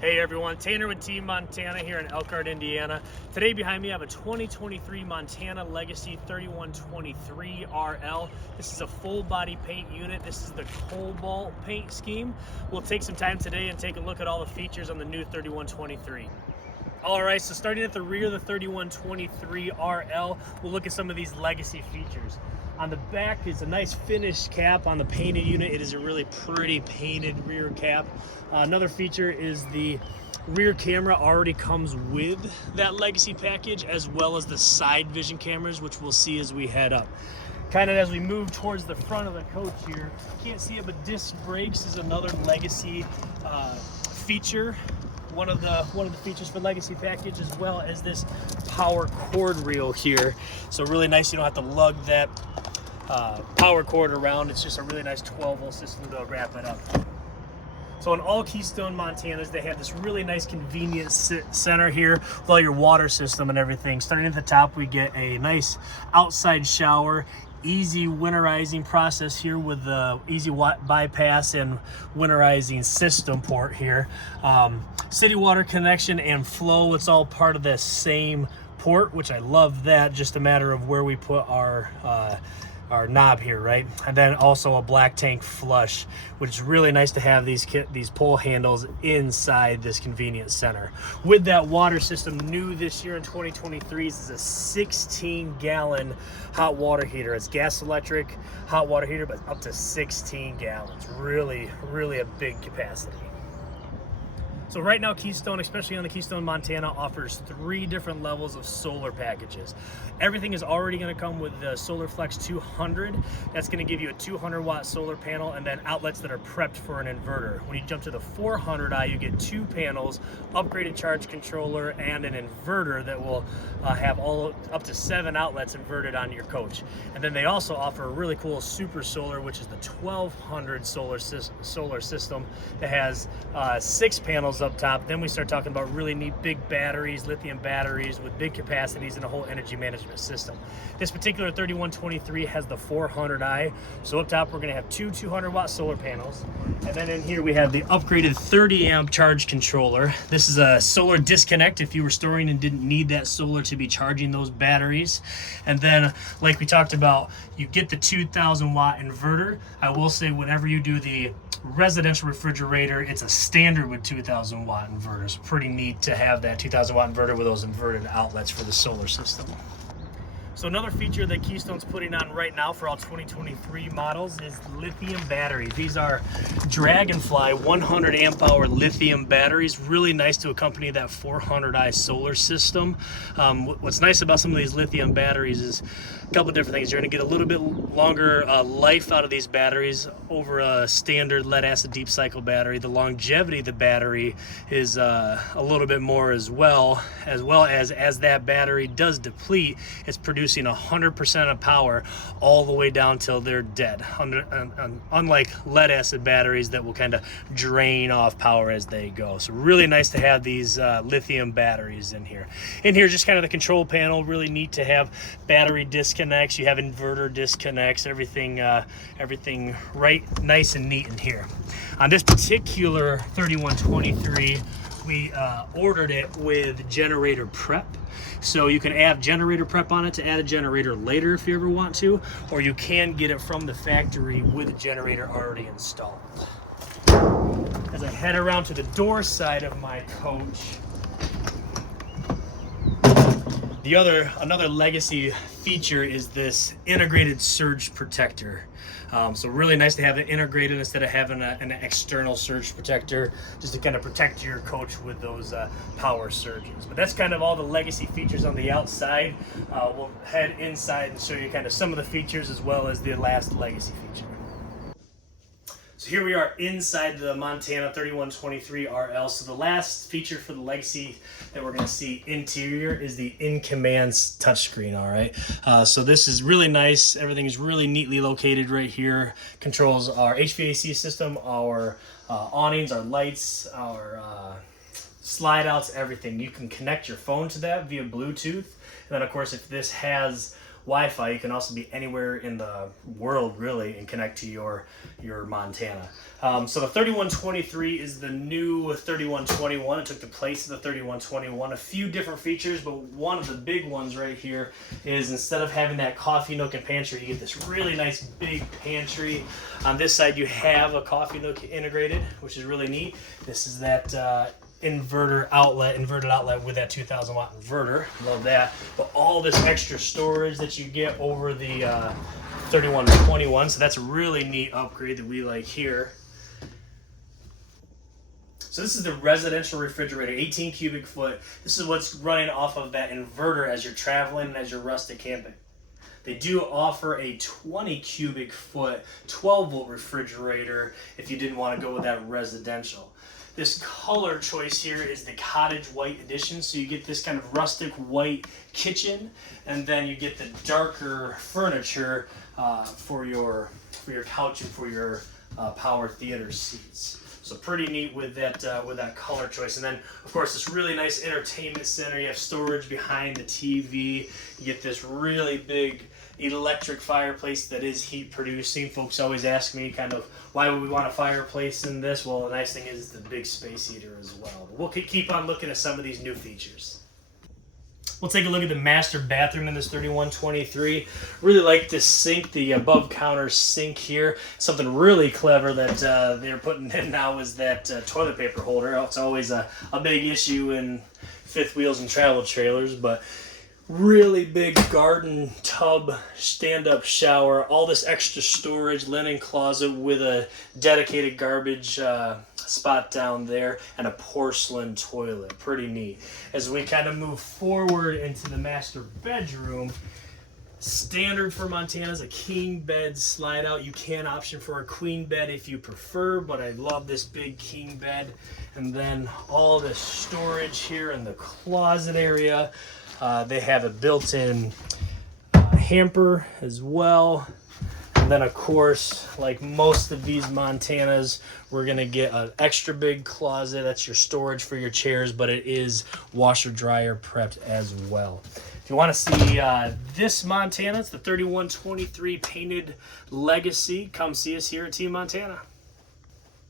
Hey everyone, Tanner with Team Montana here in Elkhart, Indiana. Today behind me I have a 2023 Montana Legacy 3123 RL. This is a full body paint unit. This is the Cobalt paint scheme. We'll take some time today and take a look at all the features on the new 3123. All right, so starting at the rear of the 3123 RL, we'll look at some of these legacy features. On the back is a nice finished cap on the painted unit. It is a really pretty painted rear cap. Another feature is the rear camera already comes with that legacy package, as well as the side vision cameras, which we'll see as we head up. Kind of as we move towards the front of the coach here, can't see it, but disc brakes is another legacy feature. One of the features for legacy package, as well as this power cord reel here. So really nice, you don't have to lug that power cord around. It's just a really nice 12-volt system to wrap it up. So in all Keystone Montanas, they have this really nice convenience center here with all your water system and everything. Starting at the top, we get a nice outside shower, easy winterizing process here with the easy bypass and winterizing system port here. City water connection and flow, it's all part of the same port, which I love that. Just a matter of where we put our knob here, right? And then also a black tank flush, which is really nice to have these pull handles inside this convenience center. With that water system, new this year in 2023, is a 16-gallon hot water heater. It's gas electric hot water heater, but up to 16 gallons. Really, really a big capacity. So right now, Keystone, especially on the Keystone Montana, offers 3 different levels of solar packages. Everything is already going to come with the Solar Flex 200. That's going to give you a 200-watt solar panel and then outlets that are prepped for an inverter. When you jump to the 400i, you get 2 panels, upgraded charge controller, and an inverter that will have up to 7 outlets inverted on your coach. And then they also offer a really cool super solar, which is the 1200 solar system that has 6 panels up top. Then we start talking about really neat big batteries, lithium batteries with big capacities and a whole energy management system. This particular 3123 has the 400i. So up top we're going to have 2 200-watt solar panels, and then in here we have the upgraded 30-amp charge controller. This is a solar disconnect if you were storing and didn't need that solar to be charging those batteries. And then, like we talked about, you get the 2000-watt inverter. I will say, whenever you do the residential refrigerator, it's a standard with 2000-watt inverters. Pretty neat to have that 2000-watt inverter with those inverted outlets for the solar system. So another feature that Keystone's putting on right now for all 2023 models is lithium batteries. These are Dragonfly 100 amp hour lithium batteries. Really nice to accompany that 400i solar system. What's nice about some of these lithium batteries is a couple of different things. You're going to get a little bit longer life out of these batteries over a standard lead acid deep cycle battery. The longevity of the battery is a little bit more as well as that battery does deplete, it's producing 100% of power all the way down till they're dead. Unlike lead acid batteries that will kind of drain off power as they go. So really nice to have these lithium batteries in here. In here, just kind of the control panel, really neat to have battery disconnects. You have inverter disconnects, everything right nice and neat in here. On this particular 3123, we ordered it with generator prep. So you can add generator prep on it to add a generator later if you ever want to, or you can get it from the factory with a generator already installed. As I head around to the door side of my coach, another legacy feature is this integrated surge protector. So really nice to have it integrated instead of having an external surge protector, just to kind of protect your coach with those power surges. But that's kind of all the legacy features on the outside. We'll head inside and show you kind of some of the features as well as the last legacy feature. So here we are inside the Montana 3123 RL. So the last feature for the Legacy that we're going to see interior is the in-command touchscreen, all right? So this is really nice. Everything is really neatly located right here. Controls our HVAC system, our awnings, our lights, our slide outs, everything. You can connect your phone to that via Bluetooth. And then, of course, if this has Wi-Fi, you can also be anywhere in the world really and connect to your Montana. So the 3123 is the new 3121. It took the place of the 3121. A few different features, but one of the big ones right here is instead of having that coffee nook and pantry, you get this really nice big pantry. On this side you have a coffee nook integrated, which is really neat. This is that inverted outlet with that 2000 watt inverter. Love that. But all this extra storage that you get over the 3121, so that's a really neat upgrade that we like here. So this is the residential refrigerator, 18 cubic foot. This is what's running off of that inverter as you're traveling and as you're rustic camping. They do offer a 20 cubic foot 12 volt refrigerator if you didn't want to go with that residential. This color choice here is the cottage white edition, so you get this kind of rustic white kitchen, and then you get the darker furniture for your couch and for your power theater seats. So pretty neat with that color choice. And then of course this really nice entertainment center. You have storage behind the TV. You get this really big electric fireplace that is heat producing. Folks always ask me kind of why would we want a fireplace in this? Well, the nice thing is the big space heater as well. We'll keep on looking at some of these new features. We'll take a look at the master bathroom in this 3123. Really like this sink, the above counter sink here. Something really clever that they're putting in now is that toilet paper holder. It's always a big issue in fifth wheels and travel trailers, but really big garden tub, stand-up shower, all this extra storage, linen closet with a dedicated garbage spot down there, and a porcelain toilet. Pretty neat. As we kind of move forward into the master bedroom, standard for Montana is a king bed slide out. You can option for a queen bed if you prefer, but I love this big king bed. And then all the storage here in the closet area. They have a built-in hamper as well. And then of course, like most of these Montanas, we're gonna get an extra big closet. That's your storage for your chairs, but it is washer dryer prepped as well. If you want to see this Montana, it's the 3123 painted Legacy. Come see us here at Team Montana.